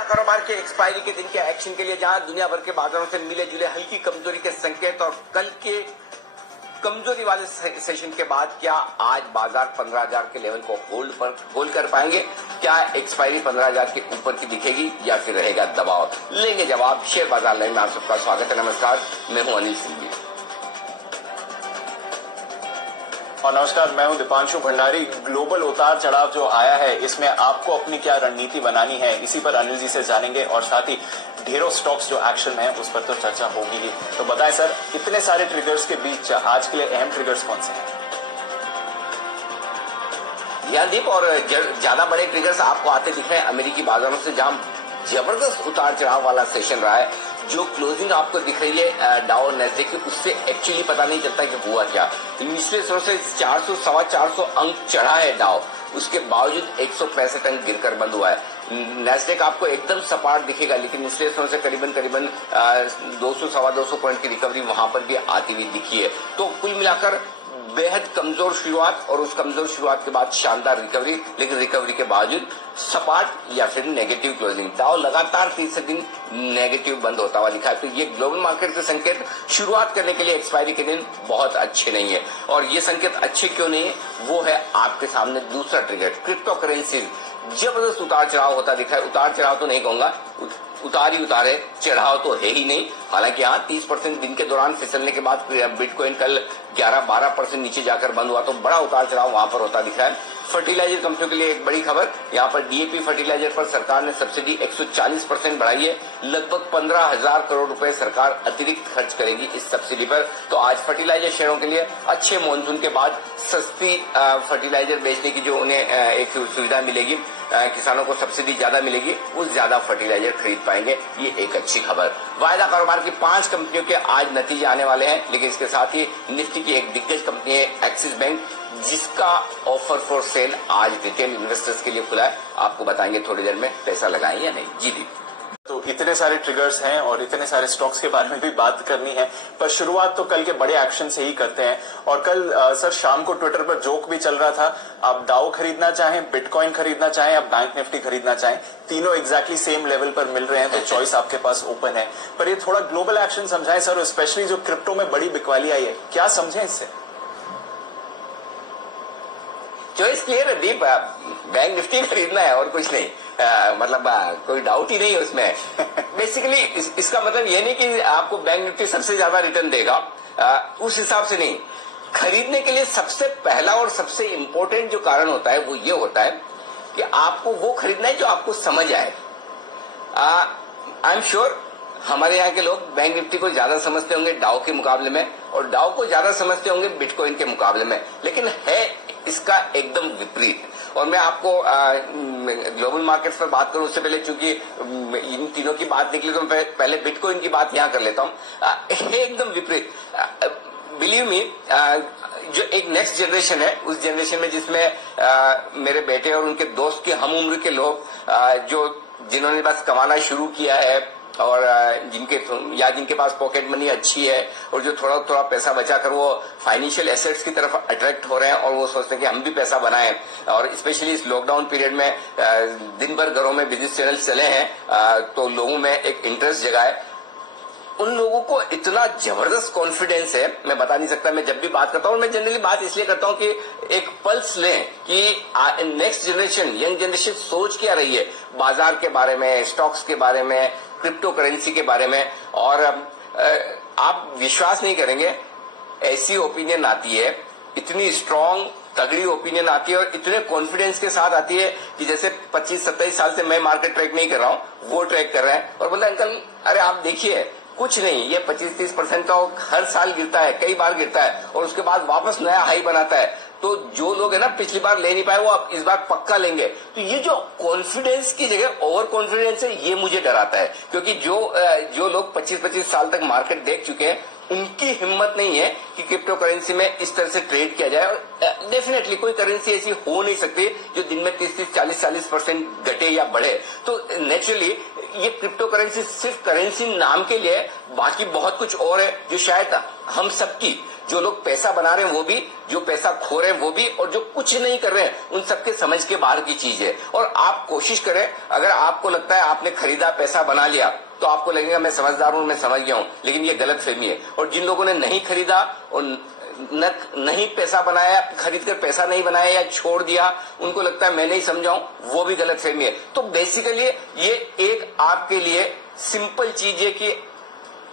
कारोबार के एक्सपायरी के दिन के एक्शन के लिए जहां दुनिया भर के बाजारों से मिले जुले हल्की कमजोरी के संकेत और कल के कमजोरी वाले सेशन के बाद क्या आज बाजार 15,000 के लेवल को होल्ड कर पाएंगे? क्या एक्सपायरी 15,000 के ऊपर की दिखेगी या फिर रहेगा दबाव? लेंगे जवाब शेयर बाजार लाइन में। आप सबका स्वागत है। नमस्कार, मैं हूं अनिल सिंह। और नमस्कार, मैं हूं दीपांशु भंडारी। ग्लोबल उतार चढ़ाव जो आया है, इसमें आपको अपनी क्या रणनीति बनानी है, इसी पर अनिल जी से जानेंगे। और साथ ही ढेरों स्टॉक्स जो एक्शन में है उस पर तो चर्चा होगी ही। तो बताएं सर, इतने सारे ट्रिगर्स के बीच आज के लिए अहम ट्रिगर्स कौन से हैं? दीप, और ज्यादा बड़े ट्रिगर्स आपको आते दिख रहे हैं अमेरिकी बाजारों से, जहां जबरदस्त उतार चढ़ाव वाला सेशन रहा है। जो क्लोजिंग आपको दिख रही है डाउ नेस्डेक की, उससे एक्चुअली पता नहीं चलता कि हुआ क्या। निचले स्तर से 400 सवा 400 अंक चढ़ा है डाउ, उसके बावजूद 165 अंक गिरकर बंद हुआ है। नेस्डेक आपको एकदम सपाट दिखेगा, लेकिन निचले स्तरों से करीबन 200 सवा 200 पॉइंट की रिकवरी वहां पर भी आती हुई दिखी है। तो कुल मिलाकर बेहद कमजोर शुरुआत और उस कमजोर शुरुआत के बाद शानदार रिकवरी, लेकिन रिकवरी के बावजूद सपाट या फिर नेगेटिव क्लोजिंग। डाउ लगातार तीसरे दिन नेगेटिव बंद होता हुआ दिखा है। तो ये ग्लोबल मार्केट के संकेत शुरुआत करने के लिए एक्सपायरी के दिन बहुत अच्छे नहीं है। और ये संकेत अच्छे क्यों नहीं है, वो है आपके सामने दूसरा ट्रिगर। क्रिप्टो करेंसी जबरदस्त उतार चढ़ाव होता दिखा है। उतार चढ़ाव तो नहीं कहूंगा, उतार ही उतार है, चढ़ाव तो है ही नहीं। हालांकि हाँ, 30% दिन के दौरान फिसलने के बाद बिटकॉइन कल 11-12% नीचे जाकर बंद हुआ, तो बड़ा उतार चढ़ाव वहां पर होता दिख रहा है। फर्टिलाइजर कंपनियों के लिए एक बड़ी खबर, यहाँ पर डीएपी फर्टिलाइजर पर सरकार ने सब्सिडी 140% बढ़ाई है। लगभग 15,000 करोड़ रुपए सरकार अतिरिक्त खर्च करेगी इस सब्सिडी पर। तो आज फर्टिलाइजर शेयरों के लिए अच्छे मॉनसून के बाद सस्ती फर्टिलाइजर बेचने की जो उन्हें एक सुविधा मिलेगी, किसानों को सब्सिडी ज्यादा मिलेगी, वो ज्यादा फर्टिलाइजर खरीद पाएंगे। ये एक अच्छी खबर। वायदा कारोबार की 5 कंपनियों के आज नतीजे आने वाले हैं, लेकिन इसके साथ ही निफ्टी की एक दिग्गज कंपनी है एक्सिस बैंक, जिसका ऑफर फॉर सेल आज रिटेल इन्वेस्टर्स के लिए खुला है। आपको बताएंगे थोड़ी देर में पैसा लगाएं या नहीं। जी दी। तो इतने सारे ट्रिगर्स हैं और इतने सारे स्टॉक्स के बारे में भी बात करनी है, पर शुरुआत तो कल के बड़े एक्शन से ही करते हैं। और कल सर शाम को ट्विटर पर जोक भी चल रहा था, आप डाउ खरीदना चाहें, बिटकॉइन खरीदना चाहें, आप बैंक निफ्टी खरीदना चाहें, तीनों एग्जैक्टली सेम लेवल पर मिल रहे हैं, तो चॉइस आपके पास ओपन है। पर ये थोड़ा ग्लोबल एक्शन समझाएं सर, स्पेशली जो क्रिप्टो में बड़ी बिकवाली आई है, क्या समझें इससे? चॉइस क्लियर है दीप, बैंक निफ्टी खरीदना है और कुछ नहीं। मतलब कोई डाउट ही नहीं है उसमें। बेसिकली इसका मतलब ये नहीं कि आपको बैंक निफ्टी सबसे ज्यादा रिटर्न देगा, उस हिसाब से नहीं। खरीदने के लिए सबसे पहला और सबसे इंपॉर्टेंट जो कारण होता है वो ये होता है कि आपको वो खरीदना है जो आपको समझ आए। आई एम श्योर हमारे यहाँ के लोग बैंक निफ्टी को ज्यादा समझते होंगे डाउ के मुकाबले में, और डाउ को ज्यादा समझते होंगे बिटकॉइन के मुकाबले में, लेकिन है इसका एकदम विपरीत। और मैं आपको ग्लोबल मार्केट्स पर बात करूं उससे पहले, चूंकि इन तीनों की बात निकली, तो मैं पहले बिटकॉइन की बात यहां कर लेता हूं। एकदम विपरीत। बिलीव मी, जो एक नेक्स्ट जनरेशन है, उस जनरेशन में जिसमें मेरे बेटे और उनके दोस्त के हम उम्र के लोग, जिन्होंने बस कमाना शुरू किया है और जिनके पास पॉकेट मनी अच्छी है और जो थोड़ा थोड़ा पैसा बचाकर वो फाइनेंशियल एसेट्स की तरफ अट्रैक्ट हो रहे हैं और वो सोचते हैं कि हम भी पैसा बनाएं। और स्पेशली इस लॉकडाउन पीरियड में दिन भर घरों में बिजनेस चैनल चले हैं, तो लोगों में एक इंटरेस्ट जगा है। उन लोगों को इतना जबरदस्त कॉन्फिडेंस है, मैं बता नहीं सकता। मैं जब भी बात करता हूँ, मैं जनरली बात इसलिए करता हूँ कि एक पल्स लें कि नेक्स्ट जनरेशन, यंग जनरेशन सोच क्या रही है बाजार के बारे में, स्टॉक्स के बारे में, क्रिप्टो करेंसी के बारे में। और आप विश्वास नहीं करेंगे, ऐसी ओपिनियन आती है, इतनी स्ट्रांग तगड़ी ओपिनियन आती है और इतने कॉन्फिडेंस के साथ आती है कि जैसे 25-27 साल से मैं मार्केट ट्रैक नहीं कर रहा हूं, वो ट्रैक कर रहे हैं। और बोलते हैं अंकल, अरे आप देखिए, कुछ नहीं, ये 25-30% तो हर साल गिरता है, कई बार गिरता है और उसके बाद वापस नया हाई बनाता है। तो जो लोग है ना पिछली बार ले नहीं पाए, वो अब इस बार पक्का लेंगे। तो ये जो कॉन्फिडेंस की जगह ओवर कॉन्फिडेंस है, ये मुझे डराता है। क्योंकि जो लोग 25-25 साल तक मार्केट देख चुके हैं, उनकी हिम्मत नहीं है कि क्रिप्टो करेंसी में इस तरह से ट्रेड किया जाए। और डेफिनेटली कोई करेंसी ऐसी हो नहीं सकती जो दिन में 30-30, 40-40% घटे या बढ़े। तो नेचुरली ये क्रिप्टो करेंसी सिर्फ करेंसी नाम के लिए, बाकी बहुत कुछ और है जो शायद हम सबकी जो लोग पैसा बना रहे हैं वो भी, जो पैसा खो रहे हैं वो भी, और जो कुछ नहीं कर रहे हैं उन सबके समझ के बाहर की चीज है। और आप कोशिश करें, अगर आपको लगता है आपने खरीदा, पैसा बना लिया, तो आपको लगेगा मैं समझदार हूं, मैं समझ गया हूं, लेकिन ये गलत फहमी है। और जिन लोगों ने नहीं खरीदा और नहीं पैसा बनाया, खरीद कर पैसा नहीं बनाया या छोड़ दिया, उनको लगता है मैं नहीं समझा हूं, वो भी गलत फहमी है। तो बेसिकली ये एक आपके लिए सिंपल चीज है कि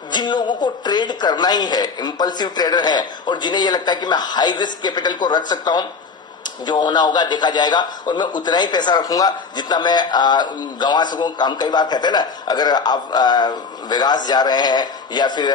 जिन लोगों को ट्रेड करना ही है, इंपल्सिव ट्रेडर है, और जिन्हें ये लगता है कि मैं हाई रिस्क कैपिटल को रख सकता हूं, जो होना होगा देखा जाएगा, और मैं उतना ही पैसा रखूंगा जितना मैं गंवा सकूं। हम कई बार कहते हैं ना, अगर आप वेगास जा रहे हैं या फिर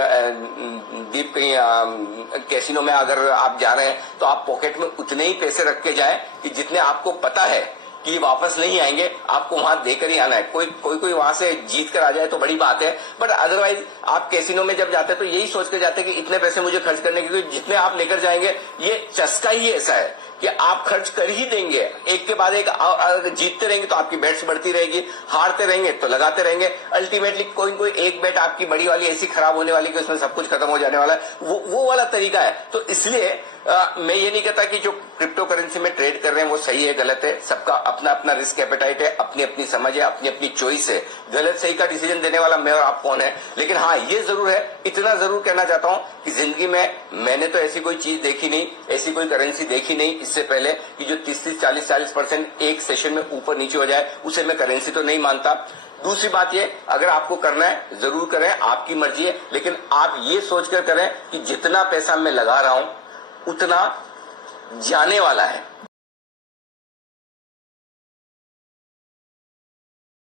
डीप कहीं कैसीनो में अगर आप जा रहे हैं, तो आप पॉकेट में उतने ही पैसे रख के जाएं कि जितने आपको पता है कि वापस नहीं आएंगे, आपको वहां देकर ही आना है। कोई वहां से जीत कर आ जाए तो बड़ी बात है, बट अदरवाइज आप कैसीनो में जब जाते हैं तो यही सोच कर जाते हैं कि इतने पैसे मुझे खर्च करने के, क्योंकि जितने आप लेकर जाएंगे, ये चस्का ही ऐसा है कि आप खर्च कर ही देंगे एक के बाद एक। अगर जीतते रहेंगे तो आपकी बेट्स बढ़ती रहेगी, हारते रहेंगे तो लगाते रहेंगे। अल्टीमेटली कोई एक बेट आपकी बड़ी वाली ऐसी खराब होने वाली कि उसमें सब कुछ खत्म हो जाने वाला है, वो वाला तरीका है। तो इसलिए मैं ये नहीं कहता कि जो क्रिप्टो करेंसी में ट्रेड कर रहे हैं वो सही है गलत है, सबका अपना अपना रिस्क एपेटाइट है, अपनी अपनी समझ है, अपनी अपनी चॉइस है। गलत सही का डिसीजन देने वाला मैं और आप कौन है। लेकिन हाँ, ये जरूर है, इतना जरूर कहना चाहता हूं कि जिंदगी में मैंने तो ऐसी कोई चीज देखी नहीं, ऐसी कोई करेंसी देखी नहीं इससे पहले कि जो 30-30, 40-40% एक सेशन में ऊपर नीचे हो जाए, उसे मैं करेंसी तो नहीं मानता। दूसरी बात ये, अगर आपको करना है जरूर करें, आपकी मर्जी है, लेकिन आप ये सोचकर करें कि जितना पैसा मैं लगा रहा हूं उतना जाने वाला है।